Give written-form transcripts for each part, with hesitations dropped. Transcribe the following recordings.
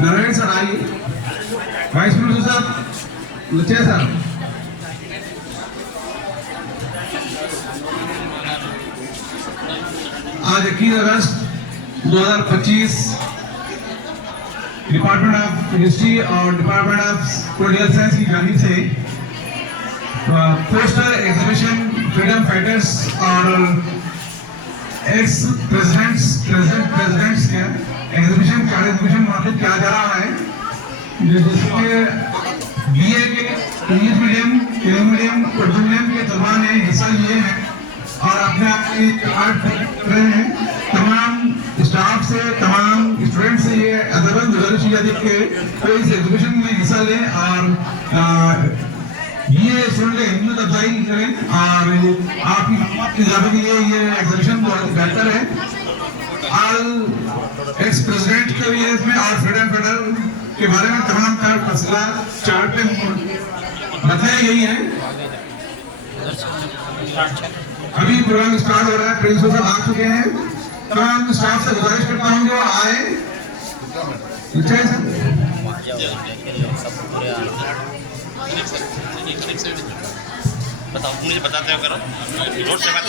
Narayan sir आइए, vice principal साहब, लुचिया साहब। आज 21 अगस्त 2025 डिपार्टमेंट ऑफ हिस्ट्री और डिपार्टमेंट ऑफ पॉलिटिकल साइंस की जानिब से पोस्टर एग्जीबिशन फ्रीडम फाइटर्स और एक्स प्रेसिडेंट्स का एग्जीबिशन मार्केट किया जा रहा है, जिसके बीए के English medium, Telugu medium, Urdu medium के तलबा ने हिस्सा लिए हैं और अपने आप आर्ट कर रहे हैं। तमाम स्टाफ से, तमाम स्टूडेंट से ये अदबन गुजारिश की जाती है कि कोई इस एग्जीबिशन में हिस्सा लें और ये स्टूडेंट की हिम्मत अफजाई करें और आपकी मालूमात की इजाफे के लिए ये एग्जीबिशन बहुत बेहतर है। ऑल एक्स प्रेसिडेंट के लिए इसमें और फ्रीडम फाइटर के बारे में तमाम तफसीलात चार्ट पे बताई गई हैं। अभी प्रोग्राम स्टार्ट हो रहा है, प्रिंसिपल साहब आ चुके हैं। तमाम स्टाफ से गुजारिश करता हूँ जो आए। बताओ, मुझे बताते हो करो जोर से बात।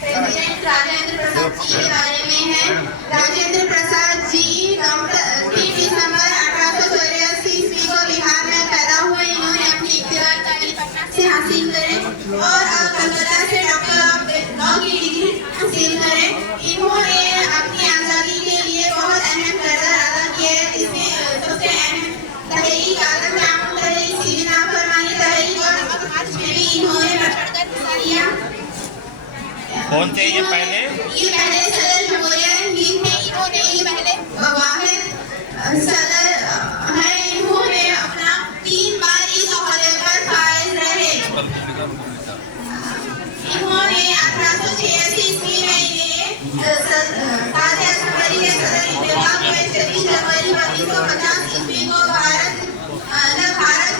प्रेसिडेंट राजेंद्र प्रसाद जी के बारे में है। राजेंद्र प्रसाद जी 3 दिसंबर 1884 ईस्वी को बिहार में पैदा हुए। इन्होंने अपनी इब्तिदाई तालीम पटना से हासिल करें और कलकत्ता से डॉक्टर ऑफ लॉ की डिग्री हासिल करें। इन्होंने अपनी आज़ादी के लिए बहुत अहम किरदार अदा किया। इसमें सबसे अहम तहरीक आज़म नाम तहरीक, सिविल नाफरमानी तहरीक और नमक मार्च में भी इन्होंने बढ़कर हिस्सा लिया। कौन थे ये पहले? ये पहले सदर जमहूरिया हिंद में इन्होंने ये पहले वाहिद सदर है। इन्होंने अपना 3 बार इस ओहदे पर फाइज रहे। इन्होंने 1886 ईस्वी में ताज़ा असेंबली के सदर इंतखाब हुए। 23 जनवरी 1950 ईस्वी को भारत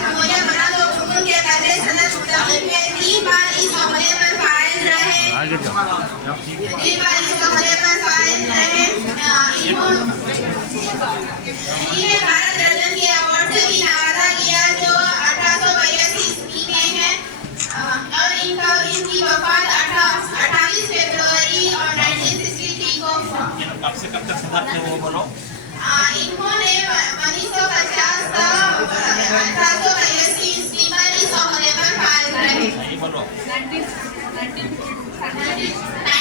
जमहूरिया बना तो उनके पहले सदर मुंतखब हुए। 3 बार इस ओहदे पर फाइज रहे। इन्हें भारत रत्न के अवार्ड से भी नवाजा गया जो 1882 ईस्वी में है और इनकी वफात 28 फरवरी और 1963 को हुआ। कब से कब तक सदर थे वो बोलो? इन्होंने 1950 तक 1882 ईस्वी में इस ओहदे पर फाइज रहे। बोलो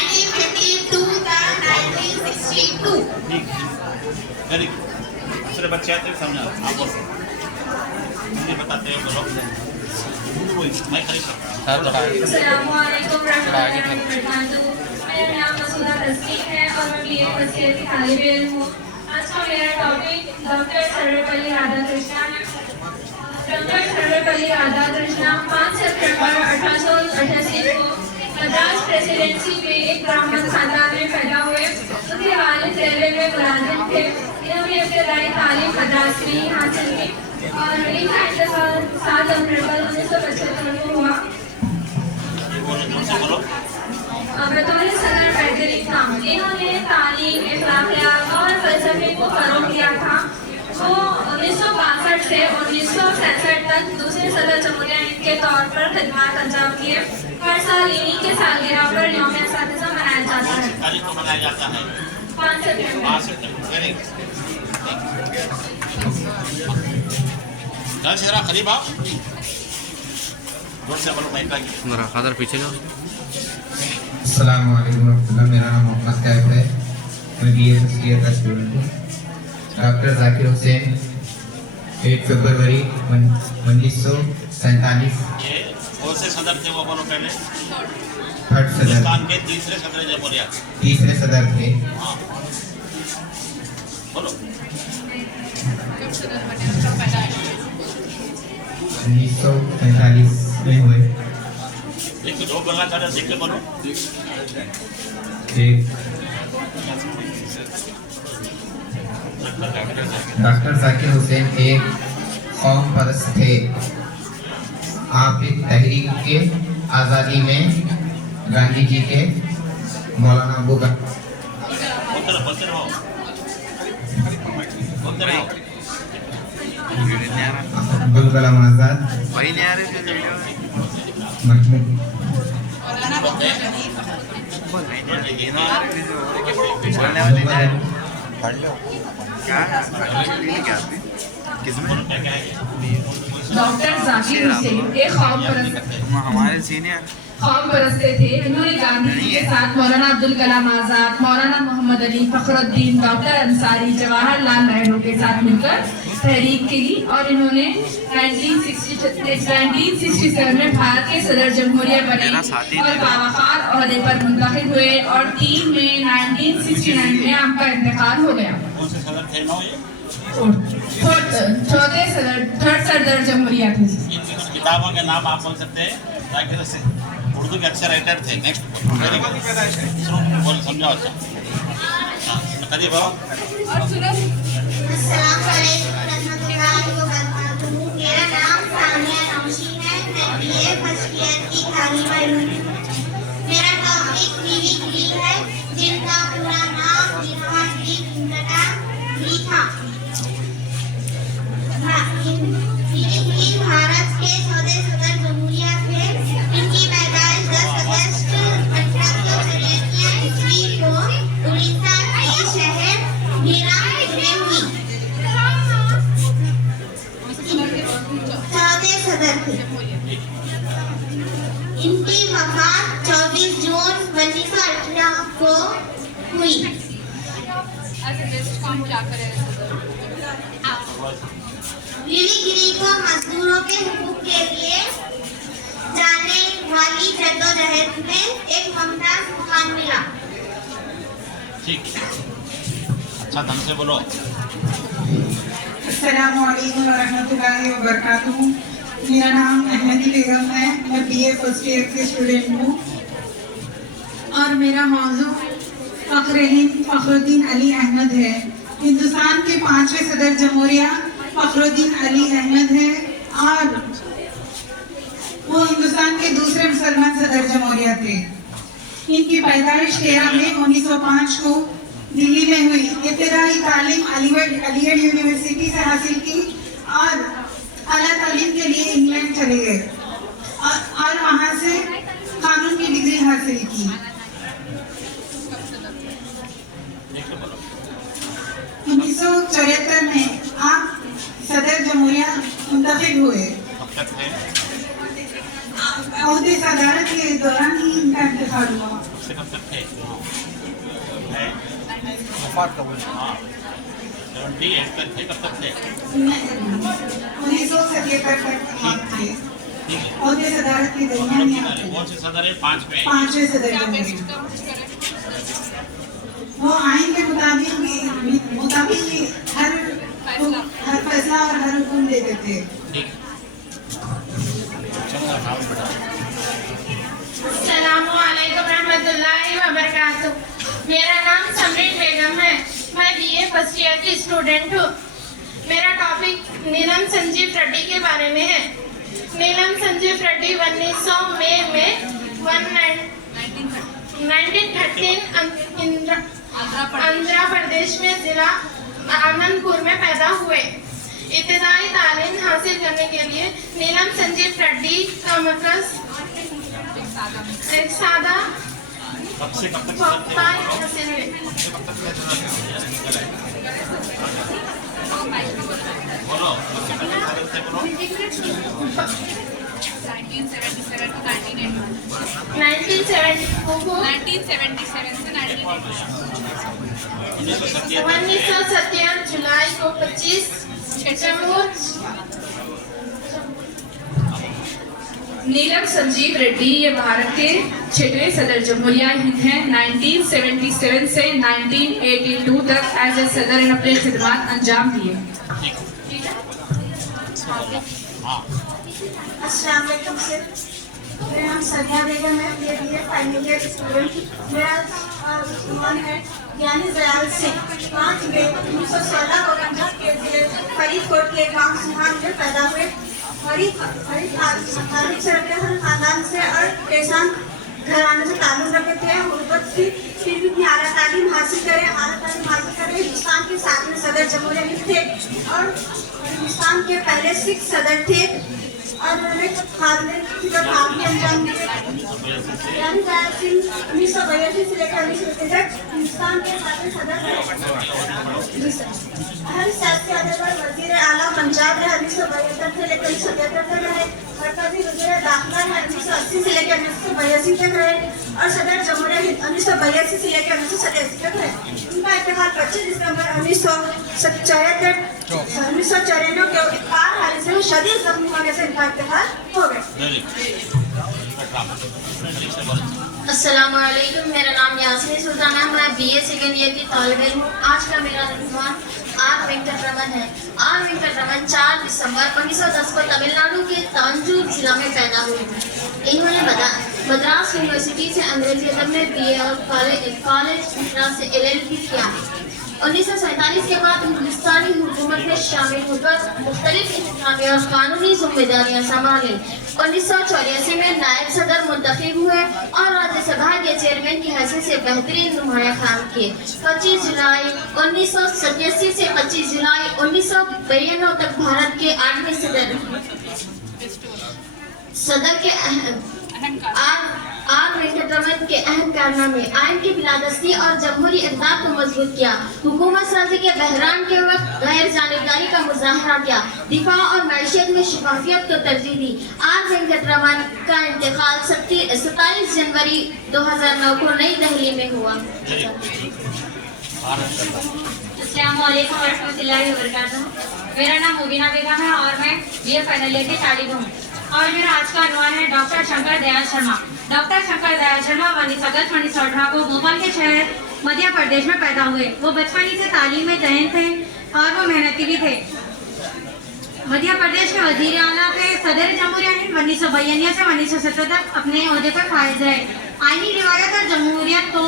1952 तक 1962। Very good. दूसरे बच्चे आते हैं समझा आप बोलो, मुझे बताते हो बोलो। मैं खरीद सकता हूँ। अस्सलामुअलैकुम रहमतुल्लाहि व बरकातुहू। मेरा नाम मसूदा तस्लीम है और मैं बीए फर्स्ट ईयर की तालिब इल्म हूँ। आज का मेरा टॉपिक डॉक्टर सर्वपल्ली राधाकृष्णन है। डॉक्टर सर्वपल्ली राधाकृष्णन 5 सितंबर 1888 को मद्रास प्रेसिडेंसी में एक ब्राह्मण खानदान में पैदा हुए। उनके वालिद रेलवे में मुलाजिम थे। इन्होंने इब्तिदाई तालीम मद्रास में ही हासिल की और इनका इंतकाल 7 अप्रैल 1975 को हुआ। बतौर सदर फ्रेडरिक था। इन्होंने तालीम, इखलाकियात और फलसफे को फरोग दिया था। वो 1962 से 1967 तक दूसरे सदर जमहूरिया हिंद के तौर पर खिदमत अंजाम दिए। हर साल इन्हीं के सालगिरह पर यौम असातिज़ा मनाया जाता है। 5 सितंबर। करीब आओ, जोर से बोलो। मेरा फादर पीछे जाओ। अस्सलाम वालेकुम रहमतुल्लाह। मेरा नाम मोहम्मद कैफ है। मैं बीए फर्स्ट ईयर का स्टूडेंट हूँ। डॉक्टर जाकिर हुसैन 8 फरवरी 1947। कौन से सदर थे वो बोलो पहले? 3rd सदर। हिंदुस्तान के तीसरे सदर जमहूरिया। तीसरे सदर थे। हाँ बोलो। 1945 में हुए। एक दो बोलना चाह रहे, देख के बोलो। डॉक्टर जाकिर हुसैन एक कौम परस्त थे। आप एक तहरीक के आज़ादी में गांधी जी के मौलाना अबू बकर बोलते रहो बोलते रहो अब्दुल कलाम आजाद महमूद डॉक्टर जाकिर हुसैन एक हमारे सीनियर कौम परस्ते थे। इन्होंने गांधी जी के साथ मौलाना अब्दुल कलाम आजाद, मौलाना मोहम्मद अली, फखरुद्दीन, डॉक्टर अंसारी, जवाहरलाल नेहरू के साथ मिलकर तहरीक की और इन्होंने 1967 में भारत के सदर जमहूरिया बने और बावकार ओहदे पर मुंतखब हुए और 3 मई 1969 में आपका इंतकाल हो गया। कौन से सदर थे ना ये? थर्ड सदर जमहूरिया थे। इनकी कुछ किताबों के नाम आप बोल सकते हैं जाकिर से उर्दू के अच्छे राइटर थे। नेक्स्ट बोल समझाओ। अच्छा करिए बाबा। अस्सलाम वालेकुम रहमतुल्लाहि व बरकातुहू। मेरा नाम सानिया नौशी है। मैं बीए फर्स्ट ईयर की खाली पढ़ी हूँ। मेरा टॉपिक मिमिक्री है, जिनका पूरा नाम मिमिक्री था। मिमिक्री भारत के 14 सदर जमहूरिया थे। इनकी पैदाइश 10 अगस्त 1893 ईस्वी को उड़ीसा के शहर मीरापुर में हुई। 14 सदर थे। इनकी वफात 24 जून 1918 को हुई। मिमिक्री को मजदूरों के हुकूक के लिए जाने वाली जद्दोजहद में एक मुमताज मुकाम मिला। ठीक अच्छा ढंग से बोलो। अस्सलामु अलैकुम वरहमतुल्लाहि वबरकातुहू। मेरा नाम अहमदी बेगम है। मैं बीए फर्स्ट ईयर की स्टूडेंट हूँ और मेरा मौजू फखरुद्दीन अली अहमद है। हिंदुस्तान के 5वें सदर जमहूरिया फखरुद्दीन अली अहमद है और वो हिंदुस्तान के दूसरे मुसलमान सदर जमहूरिया थे। इनकी पैदाइश 13 मई 1905 को दिल्ली में हुई। इब्तदाई तालीम अलीगढ़ यूनिवर्सिटी से हासिल की और आला तालीम के लिए इंग्लैंड चले गए और वहाँ से कानून की डिग्री हासिल की। 1974 में आप सदर जमहूरिया मुंतखब हुए। ओहदे सदारत के दौरान ही इनका इंतखाब हुआ। कब तक थे? 78 तक थे। कब तक थे? 1977 तक आप थे। ठीक है। ओहदे सदारत के दौरान ही आप थे। कौन से सदर है? 5 में 5वें सदर जमहूरिया। वो आइन के मुताबिक हर फैसला और हर हुक्म देते थे। ठीक चलो नाम बता। अस्सलामु अलैकुम रहमतुल्लाहि व बरकातुहू। मेरा नाम समरीन बेगम है। मैं बीए फर्स्ट ईयर की स्टूडेंट हूँ। मेरा टॉपिक नीलम संजीव रेड्डी के बारे में है। नीलम संजीव रेड्डी 1900 मई में 1913 आंध्र प्रदेश में जिला आनंदपुर में पैदा हुए। इब्तदाई तालीम हासिल करने के लिए नीलम संजीव रेड्डी का मरकज एक सादा कब से कब तक हासिल हुए। बोलो। 1977 जुलाई को 25 नीलम संजीव रेड्डी ये भारत के 6वें सदर जमहूरिया हिंद हैं। 1977 से 1982 तक एज ए सदर इन अपने खिदमात अंजाम दिए। अस्सलाम वालेकुम सर। मेरा नाम सदिया बेगम है। ये बीए फाइनल ईयर स्टूडेंट। मेरा नाम है यानी जयाल सिंह। 5 मई 1916 को पंजाब के जिले फरीदकोट के गांव सुहान में पैदा हुए। खानदान से और पेशा घराने से ताल्लुक रखते थे, गुर्बत थी, फिर भी अपनी आला तालीम हासिल करे, हिंदुस्तान के 7वें सदर जमहूरिया हिंद थे और हिंदुस्तान के पहले 6 सदर थे और उन्होंने काम भी अंजाम दिए। 1982 से लेकर 1963 तक हिंदुस्तान के 7वें सदर थे। हर सियासी अहदेदार वजीर आला पंजाब रहे 1972 से लेकर 1973 तक रहे, मरकजी वजीर दाखिला है 1980 से लेकर 1982 तक रहे और सदर जमहूरिया हिंद 1982 से लेकर 1987 तक रहे। उनका इंतकाल 25 दिसंबर 1994 के इफ्तार हादसे से शदीद जख्मी होने से इनका इंतकाल हो गया। अस्सलाम वालेकुम, मेरा नाम यास्मीन सुल्ताना है, मैं BA सेकेंड ईयर की तालिब इल्म हूँ। आज का मेरा मेहमान आर वेंकटरमन है। आर वेंकटरमन 4 दिसंबर 1910 को तमिलनाडु के तंजूर जिला में पैदा हुए थे। इन्होंने मद्रास यूनिवर्सिटी से अंग्रेजी अदब में BA और कॉलेज से LLB किया। 1947 के बाद हिंदुस्तानी हुकूमत में शामिल होकर मुख्तलिफ इंतज़ामी और कानूनी जिम्मेदारियां संभाली। 1984 में नायब सदर मुंतखब हुए और राज्यसभा के चेयरमैन की हैसियत से बेहतरीन नुमाया काम किए। 25 जुलाई 1987 से 25 जुलाई 1992 तक भारत के 8वें सदर के आर वेंकटरमन के अहम कारनामे आइन की बिलादस्ती और जमहूरी इक़दार को मजबूत किया, हुकूमत साजी के बहरान के वक्त गैर जानिबदारी का मुजाहरा किया, दिफा और मैशियत में शफाफियत को तरजीह दी। आर वेंकटरमन का इंतकाल 27 जनवरी 2009 को नई दिल्ली में हुआ। अस्सलाम वालेकुम वरहमतुल्लाहि वबरकातुहू। मेरा नाम मुबीना बेगम है और मैं BA फाइनल ईयर की तालिब हूँ और मेरा आज का अनवान है डॉक्टर शंकर दयाल शर्मा। डॉक्टर शंकर दयाल शर्मा 19 अगस्त 1918 को भोपाल के शहर मध्य प्रदेश में पैदा हुए। वो बचपन ही से तालीम में दहन थे और वो मेहनती भी थे। मध्य प्रदेश के वजीर आला थे। सदर जमहूरिया हिंद 1992 से 1970 तक अपने ओहदे पर फायज रहे। आईनी रिवायत और जमहूरियत को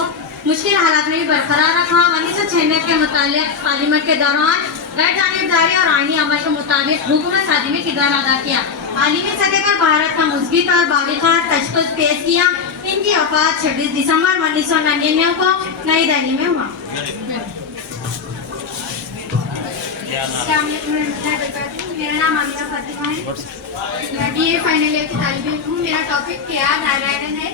मुश्किल हालात में भी बरकरार रखा। 1996 के मुतालिक पार्लियामेंट के दौरान गैर जानिबदारी और आईनी अमल के मुताबिक हुकूमत साजी में किरदार अदा किया। आलमी सतह पर भारत का मुस्बित और बाविकार तशख्खुस पेश किया। इनकी वफात 26 दिसंबर 1999 को नई दिल्ली में हुआ। मेरा नाम अमीना फातिमा है, मैं BA फाइनल ईयर की तालिब इल्म हूँ। मेरा टॉपिक KR नारायणन है।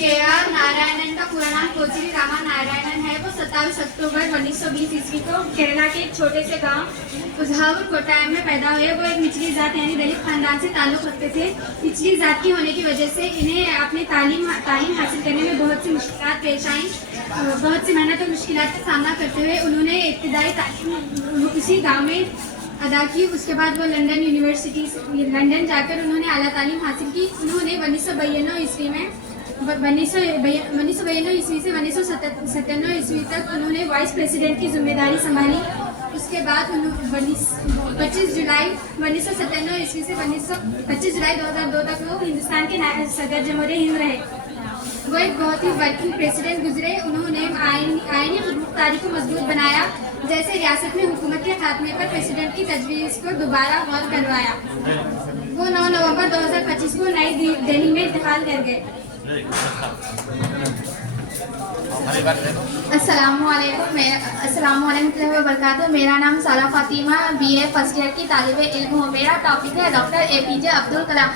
KR नारायणन का पूरा नाम कोचरी रामा नारायणन है। वो 27 अक्टूबर 1920 ईस्वी को केरला के एक छोटे से गांव उझावर कोटायम में पैदा हुए। वो एक निचली जात यानी दलित खानदान से ताल्लुक़ रखते थे। निचली जात की होने की वजह से इन्हें अपनी तालीम हासिल करने में बहुत सी मुश्किलात पेश आईं। बहुत सी मेहनत और मुश्किलात का सामना करते हुए उन्होंने इब्तिदाई तालीम इसी गाँव में अदा की। उसके बाद वो लंदन जाकर उन्होंने आला तालीम हासिल की। उन्होंने 1992 ईस्वी से 1997 ईस्वी तक उन्होंने वाइस प्रेसिडेंट की जिम्मेदारी संभाली। उसके बाद 25 जुलाई 1997 ईस्वी से 25 जुलाई 2002 तक वो हिंदुस्तान के सदर जमहूरिया हिंद रहे। वो एक बहुत ही वर्किंग प्रेसिडेंट गुजरे। उन्होंने आईनी खुदमुख्तारी को मजबूत बनाया, जैसे रियासत में हुकूमत के खात्मे पर प्रेसिडेंट की तजवीज़ को दोबारा गौर करवाया। वो 9 नवंबर 2025 को नई दिल्ली में इंतकाल कर गए। अस्सलाम वालेकुम वबरकातुहू। मेरा नाम सारा फातिमा BA फर्स्ट ईयर की तालिब इल्म हूँ। मेरा टॉपिक है doctor APJ Abdul Kalam.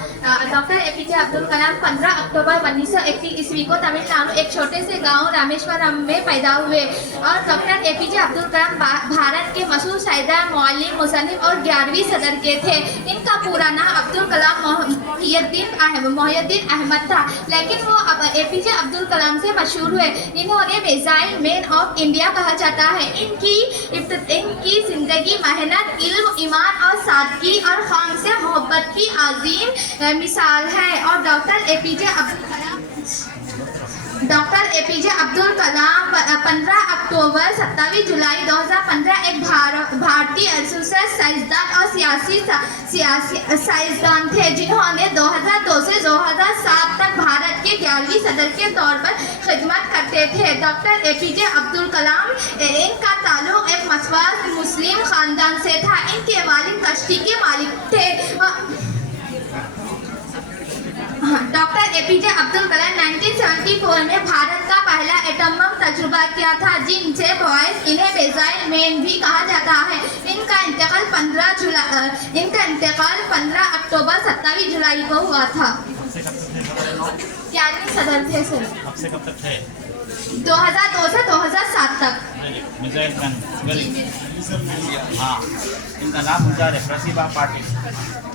Doctor APJ Abdul Kalam 15 अक्टूबर 1931 ईस्वी को तमिलनाडु एक छोटे से गांव रामेश्वरम में पैदा हुए और डॉक्टर APJ अब्दुल कलाम भारत के मशहूर शायदा, मौल्लिम, मुसन्निफ और 11वीं सदर के थे। इनका पूरा नाम अब्दुल कलाम मोहिउद्दीन अहमद था, लेकिन वो APJ अब्दुल कलाम से मशहूर हुए। इन्होंने मिसाइल मैन ऑफ इंडिया कहा जाता है। इनकी जिंदगी मेहनत, इल्म, ईमान और सादगी और खान से मोहब्बत की अजीम मिसाल है। और डॉक्टर APJ अब्दुल कलाम 15 अक्टूबर 27 जुलाई 2015 एक भारतीय साइंसदान और सियासी साइंसदान थे, जिन्होंने 2002 से 2007 तक भारत के 11वीं सदर के तौर पर खिदमत करते थे। डॉक्टर APJ अब्दुल कलाम इनका ताल्लुक एक मसवाद मुस्लिम खानदान से था। इनके वालिद कश्ती के मालिक थे। डॉक्टर APJ मुकम्मल तजुर्बा किया था, जिनसे बॉयज, इन्हें बेजाइल मैन भी कहा जाता है। इनका इंतकाल 15 अक्टूबर 27 जुलाई को हुआ था। 11वें सदर थे सर। कब से कब तक थे? 2002 से 2007 तक। मिसाइल मैन, हाँ, इनका नाम गुजार है, प्रतिभा पाटिल।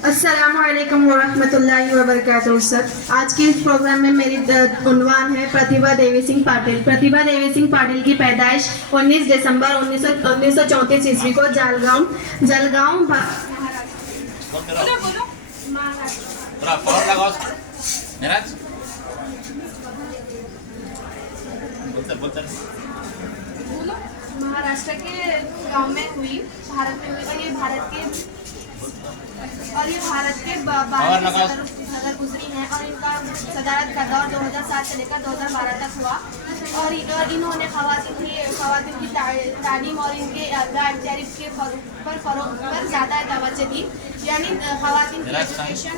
अस्सलामुअलैकुम वरहमतुल्लाहि वबरकातुहू सर। आज के इस प्रोग्राम में मेरी उन्वान है प्रतिभा देवी सिंह पाटिल। प्रतिभा देवी सिंह पाटिल की पैदाइश 19 दिसंबर 1934 ईस्वी को जलगांव थोड़ा फौर लगाओ मेराज। बोलते महाराष्ट्र के गांव में हुई, भारत में हुई, और ये भारत के 12 सदर गुजरी हैं और इनका सदारत का दौर 2007 से लेकर 2012 तक हुआ। और इन्होंने ख़वातीन की तालीम और इनके इख्तियारियत के फ़रोग़ पर ज़्यादा तवज्जो दी, यानी ख़वातीन की एजुकेशन,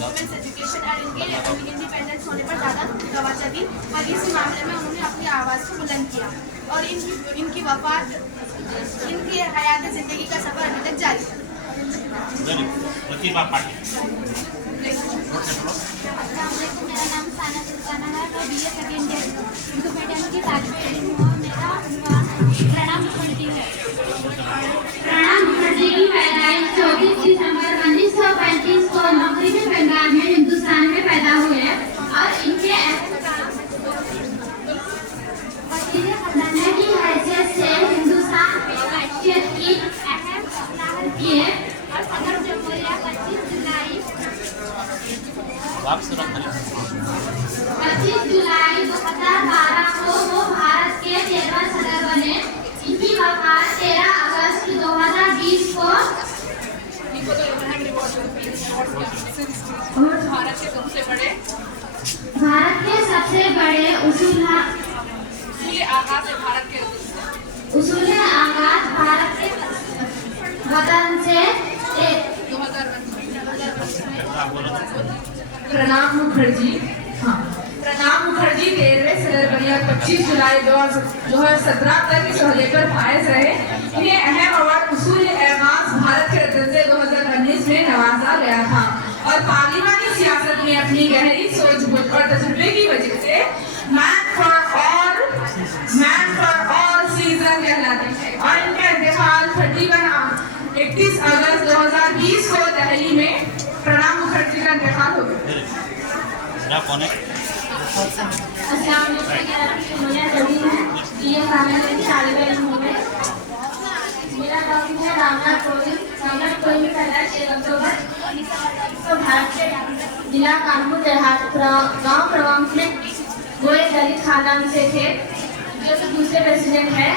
वुमेन्स एजुकेशन और इनके इंडिपेंडेंस होने पर ज़्यादा तवज्जो दी। और इसी मामले में उन्होंने अपनी आवाज़ को बुलंद किया और इनकी वफ़ात, इनकी हयात ज़िंदगी का सफ़र अभी तक जारी है। प्रतिभा पाटिल। मेरा नाम साना सुल्ताना है, मैं BA second year Urdu medium की तालिब इल्म हूँ। मेरा प्रणाम मुखर्जी है। प्रणब मुखर्जी की पैदाइश 24 दिसंबर 1935 को मगरबी बंगाल में हिंदुस्तान में पैदा हुए और इनके वज़ीर ख़ज़ाना की हैसियत से हिंदुस्तान में मैशियत की अहम इस्लाहत किए और सदर जमहूरिया 25 जुलाई 2012 को वो भारत के 13वें सदर बने। इनकी वफ़ात 13 अगस्त 2020 को भारत के सबसे बड़े उसूल आगाज भारत के वतन से प्रणब मुखर्जी 13वें सदर बने और 25 जुलाई 2017 तक इस ओहदे पर फायज रहे। इन्हें अहम अवार्ड उसूल आगाज भारत के रत्न से 2019 में नवाजा गया था और पार्लिमानी सियासत में अपनी गहरी सूझबूझ और तजुर्बे की वजह से मैन फॉर ऑल सीजन कहलाते हैं। और इनका इंतकाल 31 अगस्त 2020 को दिल्ली में प्रणब मुखर्जी का इंतकाल हो गया। मेरा नाम है रामनाथ कोविंद। पैदाइश 1 अक्टूबर 1940 भारत के जिला कानपुर देहात गाँव प्रवांक में वो एक दलित खानदान से थे, जो कि दूसरे प्रेसिडेंट है।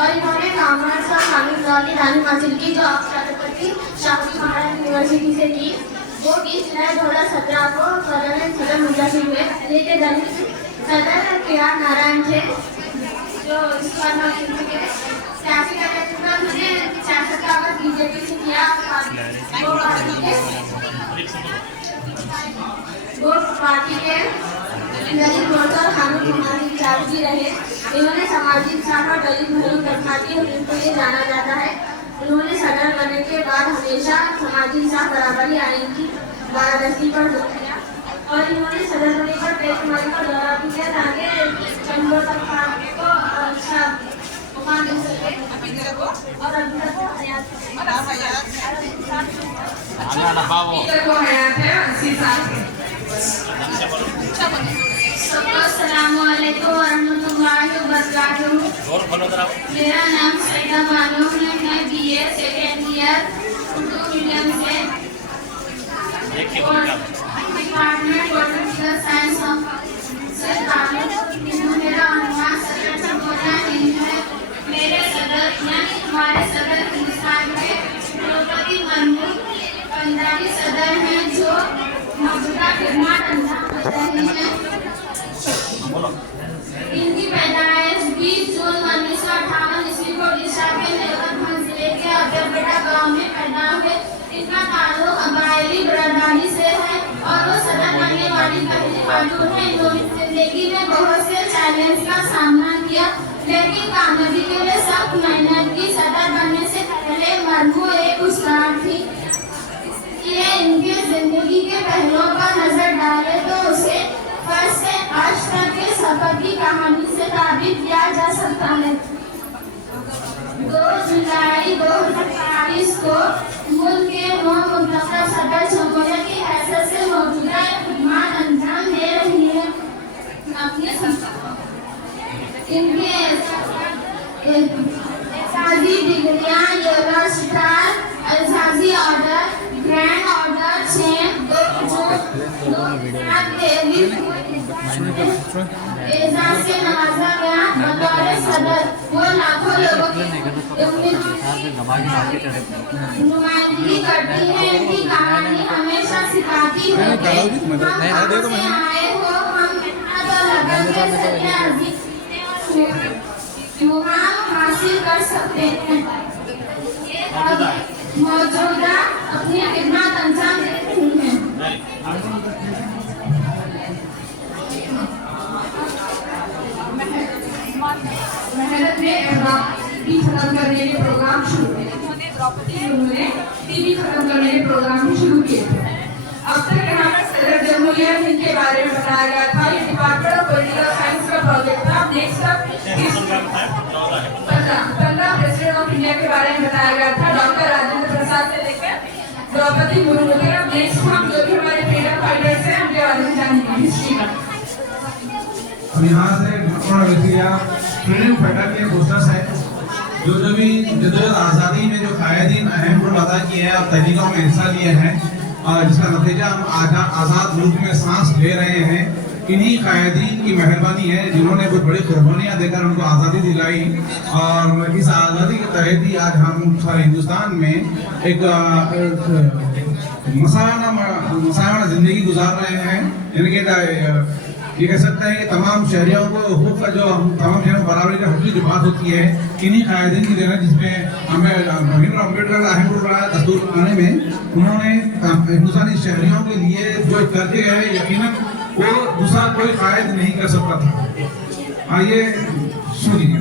और इन्होंने कॉमर्स और कानून लॉ की तालीम हासिल की, जो छत्रपति शाहू महाराज यूनिवर्सिटी से की। वो 20 जुलाई 2017 को सदर मुंतशिर हुए। लेकिन दलित सदर KR नारायण थे, जो इस बार सियासी कार्यक्रम ने सियासत का आगाज BJP से किया। वो पार्टी के दलित मोर्चा और कानून बनाने की चालू रहे। इन्होंने सामाजिक इंसान और दलित महिला तबकाती के लिए जाना जाता है। उन्होंने सदर बनने के बाद हमेशा सामाजिक इंसान बराबरी आइन की बारादस्ती पर जोर दिया और इन्होंने सदर बनने पर बेशुमारी का दौरा भी किया ताकि चंदों तक को अच्छा मुकाम मिल सके और अभी तक वो हयात है 80 साल के। अस्सलामुअलैकुम वरहमतुल्लाहि वबरकातुहू। मेरा नाम सईदा बानो है, मैं BA second year Urdu medium से डिपार्टमेंट पॉलिटिकल साइंस से ताल्लुक। मेरा अनुमान सदर जमहूरिया हिंद है। मेरे सदर यानी हमारे सदर हिंदुस्तान के द्रौपदी मुर्मू 15वीं सदर हैं, जो मौजूदा खिदमत अंजाम दे रही हैं। इनकी पैदाइश 20 जून 1958 ईस्वी को उड़ीसा के देवघर जिले के अब्बेपेटा गांव में पैदा हुए। इनका ताल्लुक अबायली बरादरी से है और वो सदर बनने वाली पहली खातून है। जिंदगी में बहुत से चैलेंज का सामना किया, लेकिन कामयाबी के लिए सख्त मेहनत की। सदर बनने से पहले मरमू एक उस्ताद थी, इसलिए इनके जिंदगी के पहलुओं पर नजर डाले तो उसे फर्स्ट से आज तक के सफर की कहानी से साबित किया जा सकता है। 2 जुलाई 2022 को मुल्क के मुंतखब सदर जमहूरिया की हैसियत से मौजूदा खिदमत अंजाम दे रही है। इनके एजाजी डिग्रियां योगा स्टार, एजाजी ऑर्डर, ग्रैंड ऑर्डर, चेन, एजाज से नवाजा गया। बतौर सदर वो लाखों लोगों की नुमाइंदगी करती है। इनकी कहानी हमेशा सिखाती है कि हम आए हो, हम मेहनत और लगन के जरिए मुकाम हासिल कर सकते हैं। मौजूदा अपनी खिदमत अंजाम दे रही हैं। मेहनत में टीवी खत्म करने के प्रोग्राम शुरू किए। द्रौपदी मुर्मू ने टीवी खत्म करने के प्रोग्राम शुरू किए। अब तक यहाँ पर सदर जमहूरिया इनके बारे में बताया गया था। ये डिपार्टमेंट ऑफ पॉलिटिकल साइंस का प्रोजेक्ट था। Next up 15 president of India के बारे में बताया गया था, डॉक्टर राजेंद्र प्रसाद से लेकर द्रौपदी मुर्मू तक। अब नेक्स्ट हम जो भी हमारे फ्रीडम फाइटर्स हैं उनके बारे में जानेंगे हिस्ट्री का। अब यहाँ से फ्रीडम फाइटर के पोस्टर्स है जो भी जदोजहद आज़ादी में जो कायदीन अहम रोल अदा किए हैं और तहरीकों में हिस्सा लिए हैं, जिसका नतीजा हम आज़ाद मुल्क में सांस ले रहे हैं, इन्हीं कायदीन की मेहरबानी है जिन्होंने बहुत बड़ी कुर्बानियाँ देकर उनको आज़ादी दिलाई। और इस आज़ादी के तहत ही आज हम सारे हिंदुस्तान में एक मसाना ज़िंदगी गुजार रहे हैं। यानी कि ये कह सकते हैं कि तमाम शहरियों को हुकूक का जो तमाम शहरों बराबरी का हुकूक की जो बात होती है, इन्हीं कायदीन की देना, जिसमें हमें भीमराव अम्बेडकर का अहम रोल रहा है दस्तूर बनाने में। उन्होंने हिंदुस्तानी शहरियों के लिए जो करके गए, यकीनन वो दूसरा कोई कायद नहीं कर सकता था। आइए सुनिए।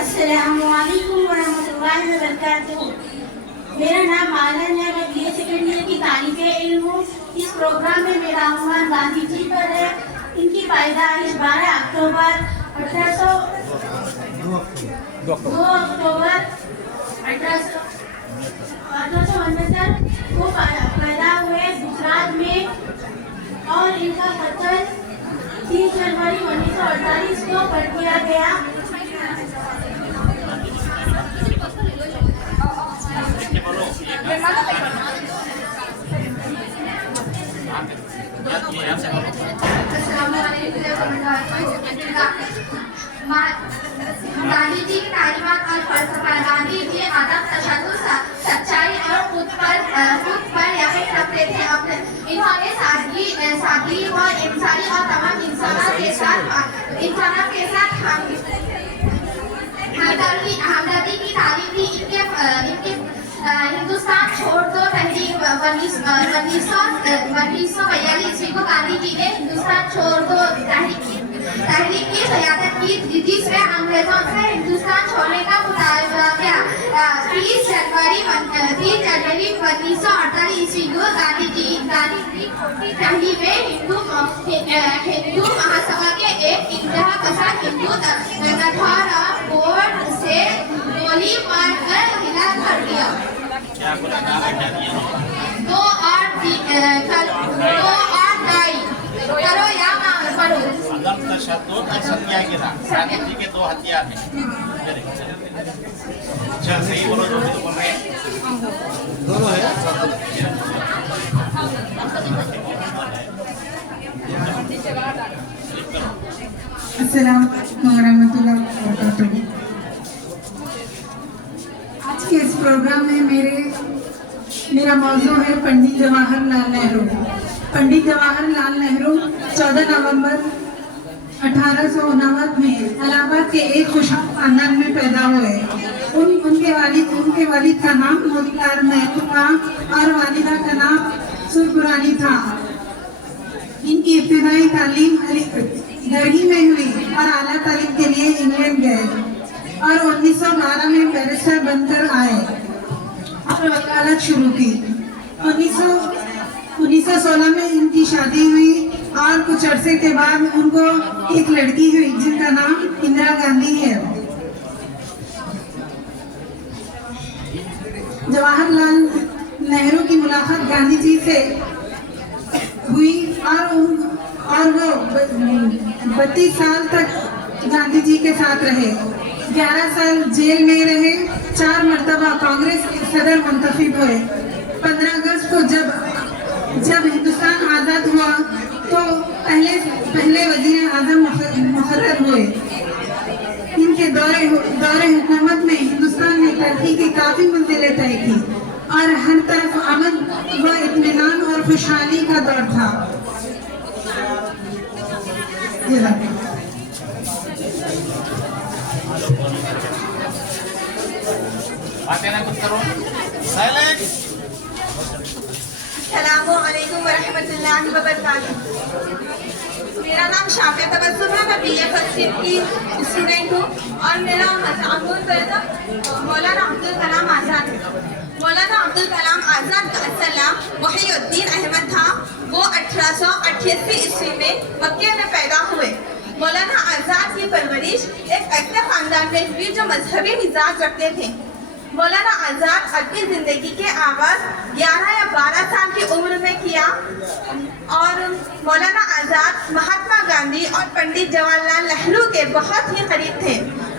अस्सलामु अलैकुम वरहमतुल्लाहि वबरकातुहू। मेरा नाम आनंद है, मैं BA सेकेंड ईयर की तालिबे इल्म हूँ। इस प्रोग्राम में मेरा अनुमान गांधी जी पर है। इनकी पैदाइश 12 अक्टूबर 1869 को पैदा हुए गुजरात में, और इनका कत्ल 30 जनवरी 1948 को कर दिया गया। गांधी जी की तालीमात और फलसफा। गांधी जी अदब, तशद्दुद, सच्चाई और खुद पर यकीन रखते थे। इन्होंने सादगी और इंसानी और तमाम इंसानों के साथ हमदर्दी की तालीम दी। इनके हिंदुस्तान छोड़ दो तहरीक 1942 ईस्वी को गांधी जी ने हिंदुस्तान छोड़ दो तहरीक की क़यादत की, जिसमें अंग्रेजों से हिंदुस्तान छोड़ने का मुतालबा किया। 30 जनवरी 1948 ईस्वी को गांधी जी दिल्ली में हिंदू महासभा के एक इंतहा पसंद हिंदू नथौरा बोर्ड से गोली मारकर हिला कर दिया। दो और दाई करो या पढ़ो। अदब, तशद्दुद और सत्याग्रह गांधी जी के 2 हथियार हैं। अच्छा, सही बोलो जो भी तो बोल रहे हैं, दोनों है। अस्सलाम वालेकुम वरहमतुल्लाहि वबरकातुहू। आज के इस प्रोग्राम में मेरा मौजू है पंडित जवाहरलाल नेहरू। पंडित जवाहरलाल नेहरू 14 नवंबर 1859 में इलाहाबाद के एक खुशहाल खानदान में पैदा हुए। उनके वालिद का नाम मोतीलाल नेहरू था और वालिदा का नाम सुरपुरानी था। इनकी इब्तिदाई तालीम दिल्ली में हुई और आला तालीम के लिए इंग्लैंड गए और 1912 में बैरिस्टर बनकर आए और वकालत शुरू की। 1916 में इनकी शादी हुई और कुछ अरसे के बाद उनको एक लड़की हुई जिनका नाम इंदिरा गांधी है। जवाहरलाल नेहरू की मुलाकात गांधी जी से हुई और वो 32 साल तक गांधी जी के साथ रहे। 11 साल जेल में रहे। 4 मरतबा कांग्रेस के सदर मुंतखब हुए। 15 अगस्त को जब हिंदुस्तान आज़ाद हुआ तो पहले वजीर आजम मुकर्रर हुए। इनके दौरे हुकूमत में हिंदुस्तान ने तरक्की की काफी मंजिलें तय की और हर तरफ अमन व इत्मीनान और खुशहाली का दौर था। अस्सलामुअलैकुम वरहमतुल्लाहि वबरकातुहू। मेरा नाम शाफिया तबस्सुम है। मैं BA फर्स्ट ईयर की स्टूडेंट हूँ और मेरा मज़मून मौलाना अब्दुल कलाम आज़ाद है। मौलाना अब्दुल कलाम आज़ाद का असल नाम मुहिउद्दीन अहमद था। वो 1888 ईस्वी में मक्के में पैदा हुए। मौलाना आज़ाद की परवरिश एक ऐसे खानदान में हुई जो मजहबी मिजाज रखते थे। मौलाना आज़ाद अपनी ज़िंदगी के आगाज़ 11 या 12 साल की उम्र में किया और मौलाना आज़ाद महात्मा गांधी और पंडित जवाहरलाल नेहरू के बहुत ही करीब थे।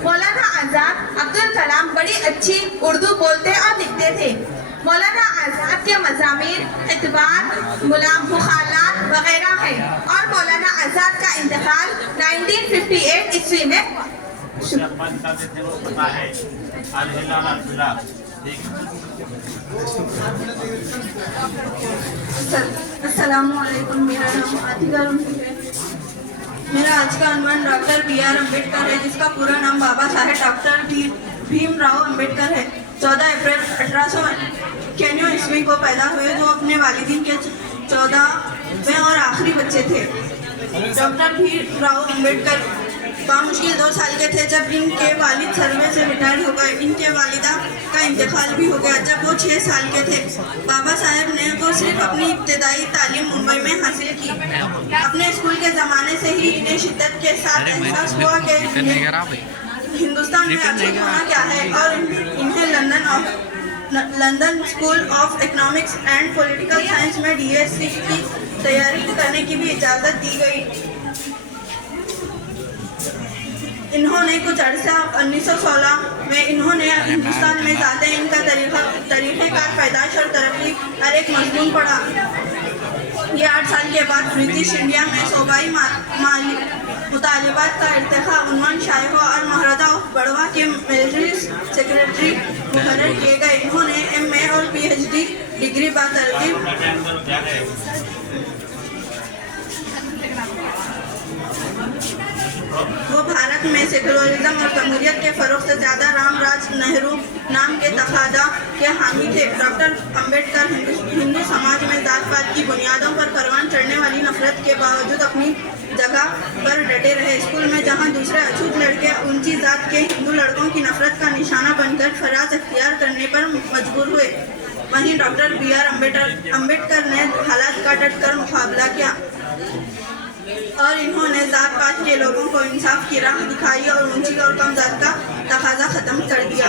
मौलाना आज़ाद अब्दुल कलाम बड़ी अच्छी उर्दू बोलते और लिखते थे। मौलाना आज़ाद के मज़ामीर इतबार, मुखालात वगैरह है और मौलाना आज़ाद का इंतकाल 1958 ईस्वी में अस्सलामुअलैकुम। मेरा नाम आतिका रुमती है। मेरा आज का अनवान डॉक्टर BR अम्बेडकर है, जिसका पूरा नाम बाबा साहेब डॉक्टर भीमराव अम्बेडकर है। 14 अप्रैल 1891 ईस्वी को पैदा हुए, जो अपने वालिदीन के 14वें और आखिरी बच्चे थे। डॉक्टर भीमराव अम्बेडकर बामुश्किल 2 साल के थे जब इनके वालिद सर्वे से रिटायर हो गए। इनके वालिदा का इंतकाल भी हो गया जब वो 6 साल के थे। बाबा साहेब ने वो सिर्फ अपनी इब्तिदाई तालीम मुंबई में हासिल की। अपने स्कूल के ज़माने से ही इन्हें शिद्दत के साथ एहसास हुआ कि हिंदुस्तान में अछूत होना क्या है और इन्हें London school of economics and political science में DSc की तैयारी करने की भी इजाज़त दी गई। इन्होंने कुछ अर्सा 1916 में इन्होंने हिंदुस्तान में जाते इनका तरीक़ेकार पैदाइश और तरक्की हर एक मजमून पढ़ा। ये 8 साल के बाद ब्रिटिश इंडिया में सूबाई मुतालिबात का इर्तिखा उन्वान शाही हुआ और महाराजा ऑफ बड़वा के मिलिट्री सेक्रेटरी मुकर्रर किए गए। इन्होंने MA और PhD डिग्री बातरतीब वो भारत में सेकुलरिज्म और जमहूरियत के फरोग से ज़्यादा रामराज नेहरू नाम के तकादा के हामी थे। डॉक्टर अम्बेडकर हिंदू समाज में जात पात की बुनियादों पर परवान चढ़ने वाली नफरत के बावजूद अपनी जगह पर डटे रहे। स्कूल में जहां दूसरे अछूत लड़के ऊंची जात के हिंदू लड़कों की नफरत का निशाना बनकर फराज अख्तियार करने पर मजबूर हुए, वहीं डॉक्टर BR अम्बेडकर ने हालात का डटकर मुकाबला किया और इन्होंने जात पात के लोगों को इंसाफ की राह दिखाई और ऊंची और कम जात का तकाजा खत्म कर दिया।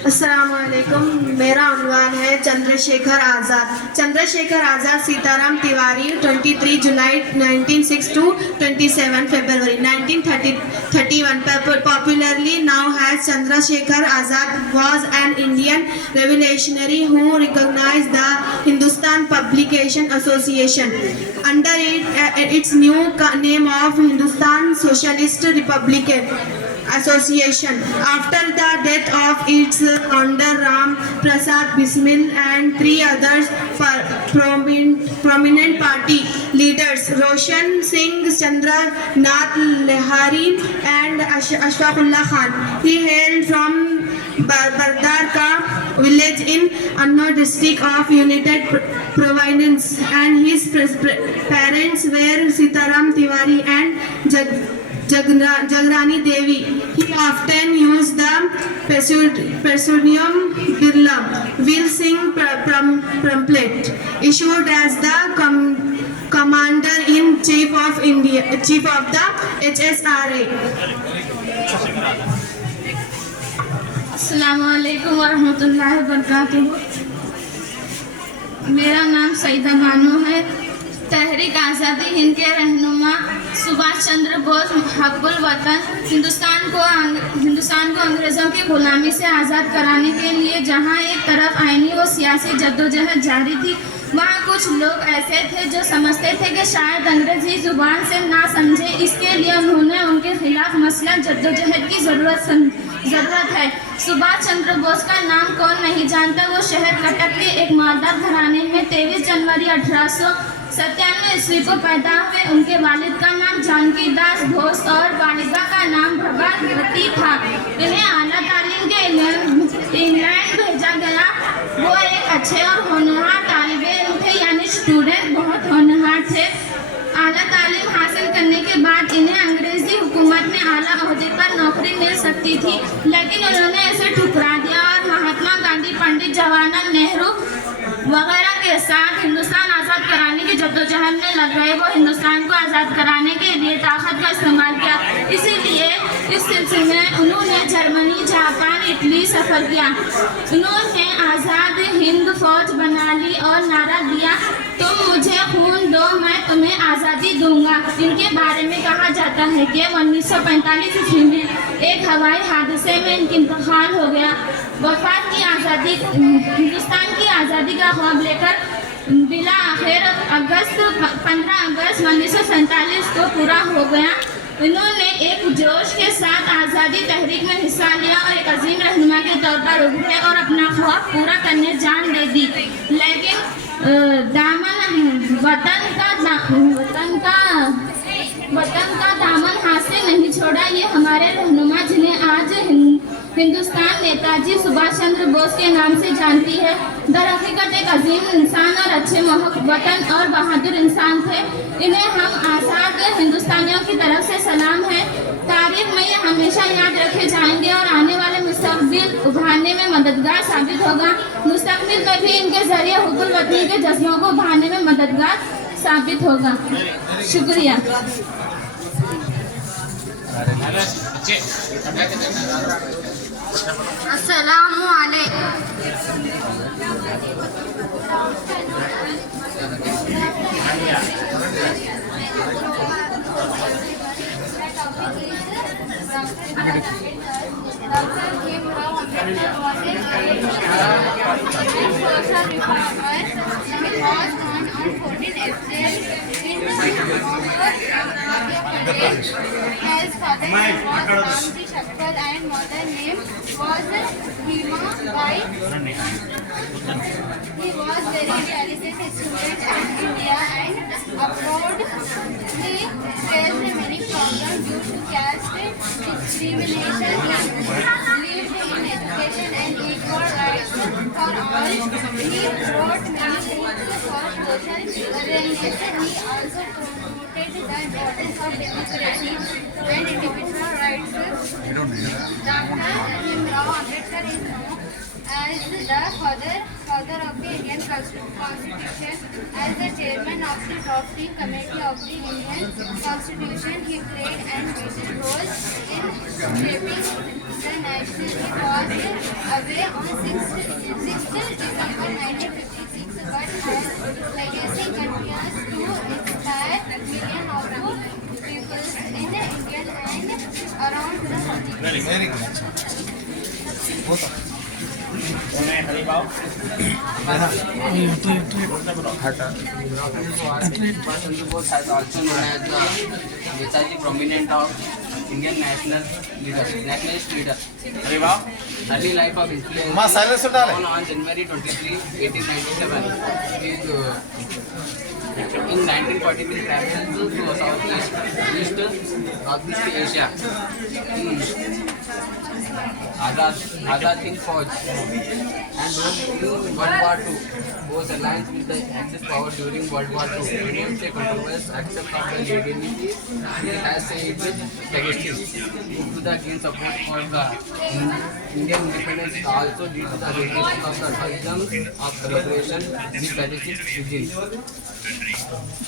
अस्सलामुअलैकुम। मेरा उन्वान है चंद्रशेखर आज़ाद। चंद्रशेखर आज़ाद सीताराम तिवारी 23 जुलाई 1906 to 27 February 1931 popularly known as Chandrasekhar Azad was an Indian revolutionary who recognized the Hindustan Publication Association under its new name of Hindustan Socialist Republican Association after the death of its founder Ram Prasad Bismil and 3 others prominent party leaders Roshan Singh, Chandra Nath Lahari and Ashfaqullah Khan. He hailed from Bardar ka village in Annur district of United Province, and his parents were Sitaram Tiwari and Jagrani Devi. He often used the pseudonym Birla Will Singh Pramplett, issued as the Commander-in-Chief of India, Chief of the HSRA. अस्सलामुअलैकुम वरहमतुल्लाहि वबरकातुहू। मेरा नाम सईदा बानो है। तहरीक आज़ादी हिंद के रहनुमा सुभाष चंद्र बोस हब्बुल वतन हिंदुस्तान को अंग्रेज़ों की गुलामी से आज़ाद कराने के लिए जहां एक तरफ आईनी व सियासी जद्दोजहद जारी थी, वहाँ कुछ लोग ऐसे थे जो समझते थे कि शायद अंग्रेजी जुबान से ना समझे, इसके लिए उन्होंने उनके खिलाफ मसला जद्दोजहद की ज़रूरत है। सुभाष चंद्र बोस का नाम कौन नहीं जानता। वो शहर कटक के एक मालदार घराने में 23 जनवरी 1897 ईस्वी को पैदा हुए। उनके वालिद का नाम जानकी दास बोस और वालिदा का नाम प्रभावती था। इन्हें आला तालीम के इंग्लैंड भेजा गया। वो एक अच्छे और होनहार तालिबे इल्म थे, यानी स्टूडेंट बहुत होनहार थे। आला तालीम हासिल करने के बाद इन्हें अंग्रेजी हुकूमत में आला ओहदे पर नौकरी मिल सकती थी, लेकिन उन्होंने इसे ठुकरा दिया और महात्मा गांधी, पंडित जवाहरलाल नेहरू वगैरह के साथ हिंदुस्तान आज़ाद कराने की जद्दोजहद में लग गए। वो हिंदुस्तान को आज़ाद कराने के लिए ताकत का इस्तेमाल किया। इसीलिए इस सिलसिले में उन्होंने जर्मनी, जापान, इटली सफ़र किया। उन्होंने आज़ाद हिंद फौज बना ली और नारा दिया, तुम मुझे खून दो, मैं तुम्हें आज़ादी दूंगा। इनके बारे में कहा जाता है कि 1945 ईस्वी में एक हवाई हादसे में इनकी इंतकाल हो गया। वफात की आज़ादी हिंदुस्तान की आज़ादी का ख्वाब लेकर बिला आखिर 15 अगस्त 1947 को पूरा हो गया। इन्होंने एक जोश के साथ आज़ादी तहरीक में हिस्सा लिया और एक अजीम रहनुमा के तौर पर उभरे और अपना ख्वाब पूरा करने जान दे दी। लेकिन वतन का दामन हाथ से नहीं छोड़ा। ये हमारे रहनुमा जिन्हें आज हिंदुस्तान नेताजी सुभाष चंद्र बोस के नाम से जानती है, दरहकीकत एक अजीम इंसान और अच्छे वतन और बहादुर इंसान थे। इन्हें हम आज़ाद हिंदुस्तानियों की तरफ से सलाम है। तारीख में ये हमेशा याद रखे जाएंगे और आने वाले मुस्तकबिल उभारने में मददगार साबित होगा। मुस्तकबिल में भी इनके जरिए हुब्बुल वतनी के जज्बों को उभारने में मददगार साबित होगा। शुक्रिया। अस्सलामु अलैकुम। His father name was Ramji Shakkal and mother name was Hima Bai. He was very intelligent student in India and abroad. He faced many problems due to caste discrimination. He believed in education and equal rights for all. He wrote many books for social organization. He also promoted the importance of democracy and individual rights. Dr. Bhimrao Ambedkar is known as the father of the Indian Constitution. As the chairman of the drafting committee of the Indian Constitution, he played an vital role in shaping the nation. He was away on 6th December 1956, but his legacy continues to inspire millions of people in India and around the world. Very good. Subhash Chandra Bose has also known as the Netaji prominent of Indian nationalist leader. Early life of influence born on January 23, 1897. In 1943, travelled to Southeast Asia. Azad Hind Fauj, and role in World War II. Was alliance with the Axis power during World War II. Against a controversial accept of the legitimacy, he has said with legacy. Due to the gain support for the Indian independence, also due to the rejection of the wisdom of collaboration with fascist regimes.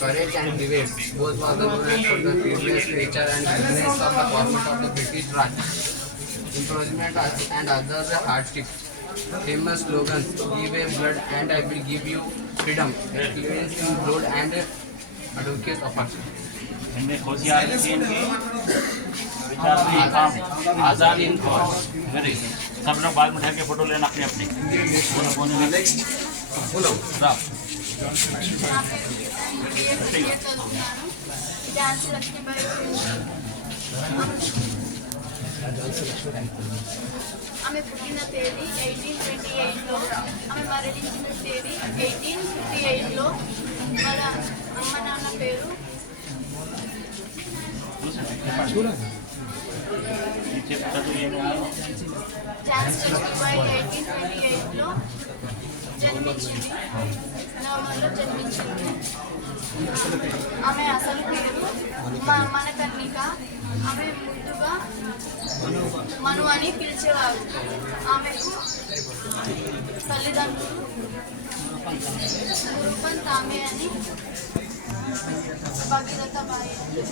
Courage and brevity, both were the known as for the fearless nature and willingness of the government of the British Raj. Imprisonment and other hardships. Famous slogans: "Give a blood and I will give you freedom." Experience in blood and advocates of action. इनमें होशियार थी इनकी विचार में काम आज़ाद हिंद फौज। Very सब लोग बाद में ठहर के फोटो लेना अपनी अपनी बोलो नेक्स्ट बोलो राव ఆమె పుట్టిన తేదీ 1828లో, ఆమె మరణించిన తేదీ 1858లో. వాళ్ళ అమ్మ నాన్న పేరు ఝాన్సీ లక్ష్మీబాయి 1828లో జన్మించింది, నవంబర్లో జన్మించింది. ఆమె అసలు పేరు మనకర్ణిక. ఆమె ముద్దుగా మను అని పిలిచేవారు. ఆమెకు తల్లిదండ్రులు రూపం తామే అని, భగీరథ బాయి అని.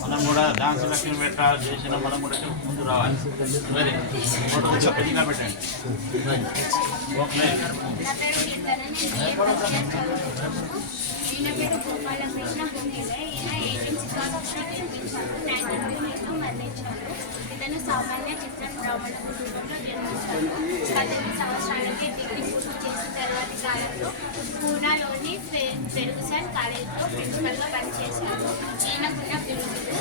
మనం కూడా డాన్స్ లక్ష్మి పెట్టాలి చేసిన మనం కూడా ముందు రావాలి. వెరీ ఫోటో పెద్దగా పెట్టండి. ఓకే ఈయన పేరు గోపాలకృష్ణ గోఖలే. ఈయన 1862 మరణించారు. ఇతను సామాన్య చిత్రం బ్రాహ్మణ కుటుంబంలో జన్మించారు. 18 సంవత్సరాలకే డిగ్రీ పూర్తి చేసిన తర్వాతి కాలంలో పూనాలోని ఫెర్గుసన్ కాలేజ్లో ప్రిన్సిపల్గా పనిచేశారు. ఈయనకున్న బిరుదులు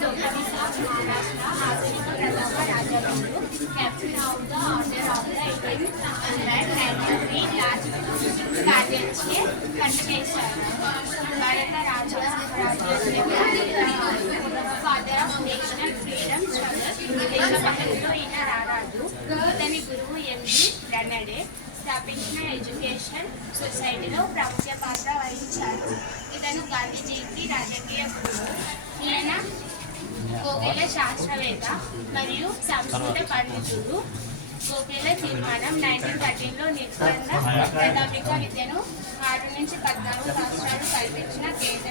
సోకమిస్ ఆఫ్ మహారాష్ట్ర, ఆధునిక ప్రతాప రాజవంశు, captain of the order of the Indian and 93 large కార్యచే పనిచేశారు. భారత father of national freedom struggle, దేశభక్తిలో ఈయన రారాజు. ఇతని గురువు ఎంవి రనడే స్థాపించిన ఎడ్యుకేషన్ సొసైటీలో ప్రముఖ పాత్ర వహించారు. ఇతను గాంధీజీకి రాజకీయ గురువు. ఈయన గోఖలే శాస్త్రవేత్త మరియు సంస్కృత పండితుడు. గోఖలే తీర్మానం 1913లో నిర్బంధ ప్రాథమిక విద్యను 6 నుంచి 14 సంవత్సరాలు కల్పించిన కేంద్ర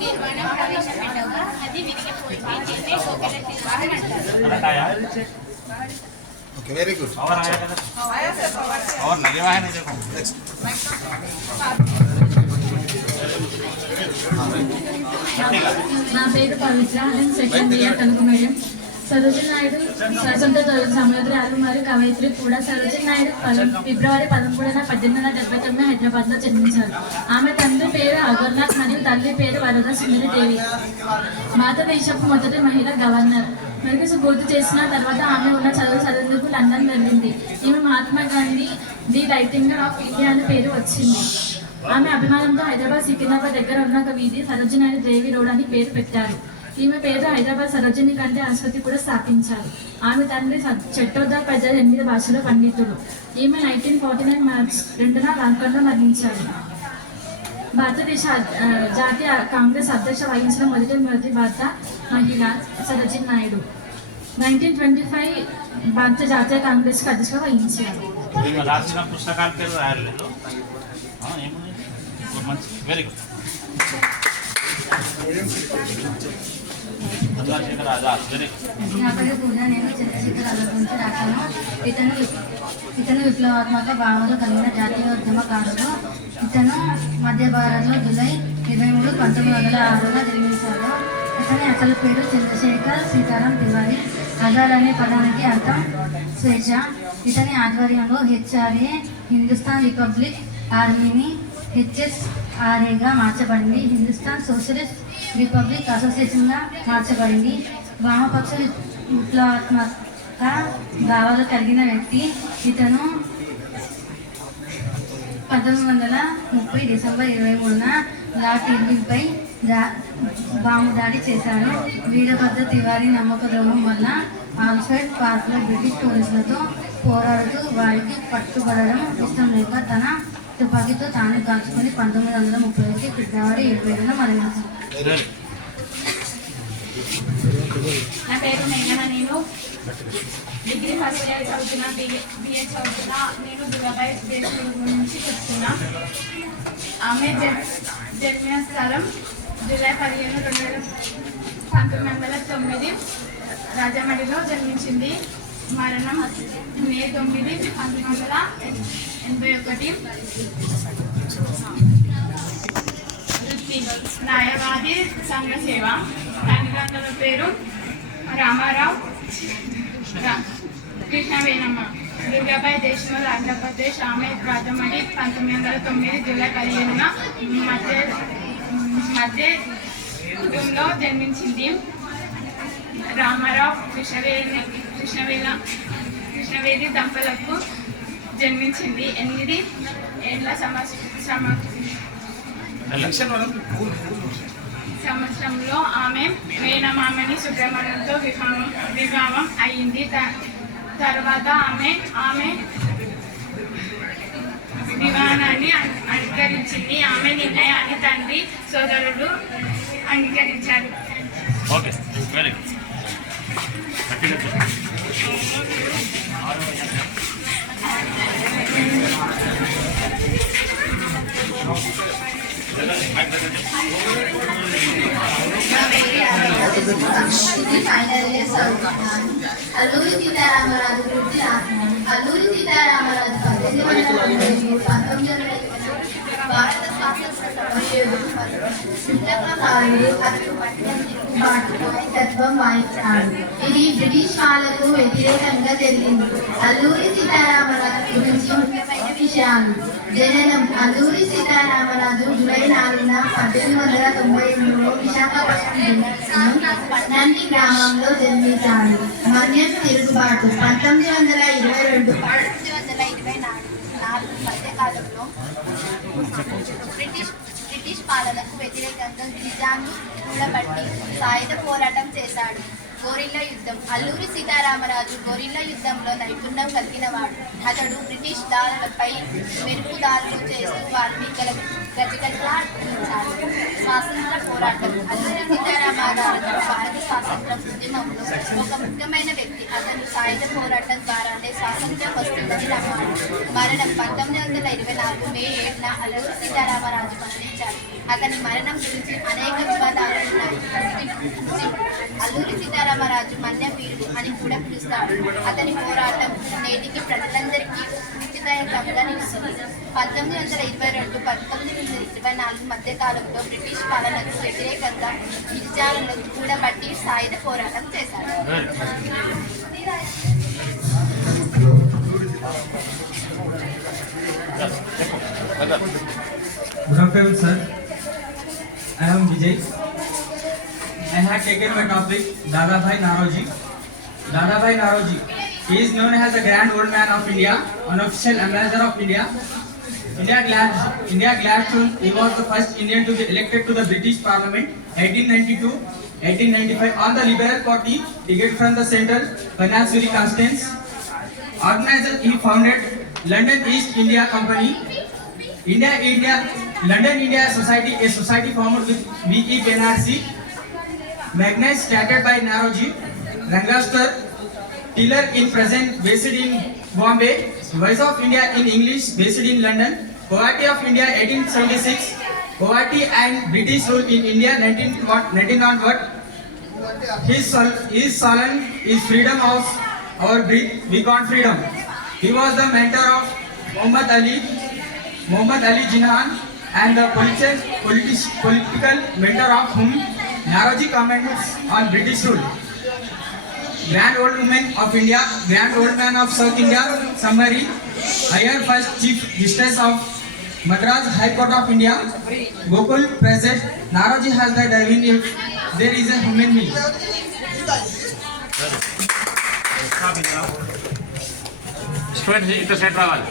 తీర్మానం ప్రవేశపెట్టగా అది విరిగిపోయింది. దీన్నే గోఖలే తీర్మానం అంటారు. वेरी गुड और आया था और लगे हुआ है नहीं देखो नेक्स्ट నా పేరు పవిత్ర. నేను second year Telugu medium. Sarojini Naidu స్వతంత్ర సమయోధురాలు మరియు కవయిత్రి కూడా. సరోజిని నాయుడు ఫిబ్రవరి 13న 1879 హైదరాబాద్లో జన్మించారు. ఆమె తండ్రి పేరు అగర్నాథ్ మరియు తల్లి పేరు వరద సుందరిదేవి. భారతదేశపు మొదటి మహిళ గవర్నర్. మెరుగు పూర్తి చేసిన తర్వాత ఆమె ఉన్న చదువుకు లండన్ వెళ్ళింది. ఈమె మహాత్మా గాంధీ ది రైటింగర్ ఆఫ్ ఇండియా అనే పేరు వచ్చింది. ఆమె అభిమానంతో హైదరాబాద్ సికింద్రాబాద్ దగ్గర ఉన్న ఒక వీధి సరోజిని దేవి రోడ్ అని పేరు పెట్టారు. ఈమె పేరు హైదరాబాద్ సరోజిని కంటే ఆసుపత్రి కూడా స్థాపించారు. ఆమె తండ్రి చట్టోద్దర్ ప్రజలు 8 భాషల పండితుడు. ఈమె 1949 మార్చి 2న లాంకన్లో మరణించారు. భారతదేశ జాతీయ కాంగ్రెస్ అధ్యక్ష వహించిన మొదటి భారత మహిళ సరోజిని నాయుడు. 1925 భారత జాతీయ కాంగ్రెస్కి అధ్యక్ష వహించారు. రాసిన పుస్తకాల పేరు రాయలేదు. Very good. Chandrashekhar Azad. Very good. నా పేరు పూజ. నేను చంద్రశేఖర్ ఆజాద్ గురించి రాశాను. ఇతను విప్లవాత్మక భావనలు కలిగిన జాతీయ ఉద్యమకారుడు. ఇతను మధ్య భారత్లో జూలై 23, 1906 జన్మించారు. ఇతని అసలు పేరు చంద్రశేఖర్ సీతారాం తివారీ. ఆజాద్ అనే పదానికి అర్థం స్వేచ్ఛ. ఇతని ఆధ్వర్యంలో HRA హిందుస్థాన్ రిపబ్లిక్ ఆర్మీని HSRAగా మార్చబడింది. హిందుస్థాన్ సోషలిస్ట్ రిపబ్లిక్ అసోసియేషన్గా మార్చబడింది. వామపక్ష విప్లవాత్మక భావాలు కలిగిన వ్యక్తి. ఇతను 1930 డిసెంబర్ 23న లార్డ్ ఇర్విన్పై బాంబు దాడి చేశాడు. వీరభద్ర తివారీ నమ్మక ద్రోహం వల్ల ఆల్ఫ్రెడ్ పార్క్లో బ్రిటిష్ పోలీసులతో పోరాడుతూ వారికి పట్టుబడడం ఇష్టం లేక తన తుపాకీతో తాను కాల్చుకొని 1930 ఫిబ్రవరి 27న మరణించారు. నా పేరు మేఘన. నేను డిగ్రీ ఫస్ట్ ఇయర్ చదువుతున్నా, బిఏ చదువుతున్నా. నేను దుర్గాబాయి దేశం నుంచి చెప్తున్నా. ఆమె జన్మిన స్థలం జూలై 15, 1909 రాజమండ్రిలో జన్మించింది. మరణం మే 9, 1981. వృత్తి న్యాయవాది, సంఘ సేవ. తల్లిదండ్రుల పేరు రామారావు, కృష్ణవేణమ్మ. దుర్గాబాయి దేశముల్ ఆంధ్రప్రదేశ్. ఆమె రాజమండ్రి 1909 జూలై 15న మధ్య కుటుంబంలో జన్మించింది. రామారావు కృష్ణవేణి దంపతులకు జన్మించింది. 8 ఏళ్ల సంవత్సరంలో ఆమె మేనమామని సుబ్రహ్మణ్యంతో వివాహం అయింది. తర్వాత ఆమె వివాహాన్ని అంగీకరించింది. ఆమె నిర్ణయాన్ని తండ్రి సోదరులు అంగీకరించారు. Okay, very good. Alluri Sitaramaraju వృత్తి రాసినాడు. అల్లూరి సీతారామరాజు 1920 భారత స్వాతంత్ర సమరయోధుడు మరియు విప్లవకారుడు. అతను పట్టణం తిరుగుబాటుకు నాయకత్వం వహించాడు. ఇది బ్రిటిష్ వాళ్ళకు వ్యతిరేకంగా జరిగింది. అల్లూరి సీతారామరాజు గురించి ముఖ్యమైన విషయాలు. జననం అల్లూరి సీతారామరాజు జూలై 4, 1898లో విశాఖపట్నం నంది గ్రామంలో జన్మించాడు. మన్యం తిరుగుబాటు 1922, 1924 మధ్యకాలంలో బ్రిటిష్ పాలనకు వ్యతిరేకంగా నిజాన్ని కూడబట్టి సాయుధ పోరాటం చేశాడు. గోరిల్లా యుద్ధం అల్లూరి సీతారామరాజు గోరిల్లా యుద్ధంలో నైపుణ్యం కలిగినవాడు. అతడు బ్రిటిష్ దాడులపై మెరుపుదాడులు చేస్తూ వారిని గజగజలాడించాడు. స్వాతంత్ర పోరాటం అల్లూరి సీతారామరాజు భారత స్వాతంత్ర ఉద్యమంలో ఒక ముఖ్యమైన వ్యక్తి. అతను సాయుధ పోరాటం ద్వారానే స్వాతంత్ర్యం వస్తుందని నమ్మాడు. మరణం 1924 మే 7న అల్లూరి సీతారామరాజు మరణించాడు. అతని మరణం గురించి అనేక వివాదాలు ఉన్నాయి. అల్లూరి సీతారామరాజు మన్య వీరుడు అని కూడా పిలుస్తాడు. అతని పోరాటం నేటికి ప్రజలందరికీ స్ఫూర్తిదాయకంగా నిలుస్తుంది. 1922, 1924 మధ్యకాలంలో బ్రిటిష్ పాలనకు వ్యతిరేకంగా గిరిజనులను కూడబట్టి సాయుధ పోరాటం చేశారు. Good afternoon, sir. I am Vijay. I have taken my topic Dadabhai Naoroji. Dadabhai Naoroji. He is known as the Grand Old Man of India, unofficial ambassador of India. India Gladstone. He was the first Indian to be elected to the British Parliament 1892, 1895 on the Liberal Party ticket from the Central Financiary Constance. Organizer, he founded London East India Company. London India Society, a society formed with V.E. Benarsi. Magnate started by Naoroji. Lancaster, Tiller in present based in Bombay. Voice of India in English based in London. Poverty of India 1876. Poverty and British rule in India 1901. His slogan is freedom of our breath, we want freedom. He was the mentor of Muhammad Ali Jinnah and the political mentor of whom Naoroji comments on British rule. Grand Old Woman of India, Grand Old Man of South India, summary. Higher First Chief Justice of Madras High Court of India, Gokul present. Naoroji has the divine if there is a human being. Students, into set రావాలి.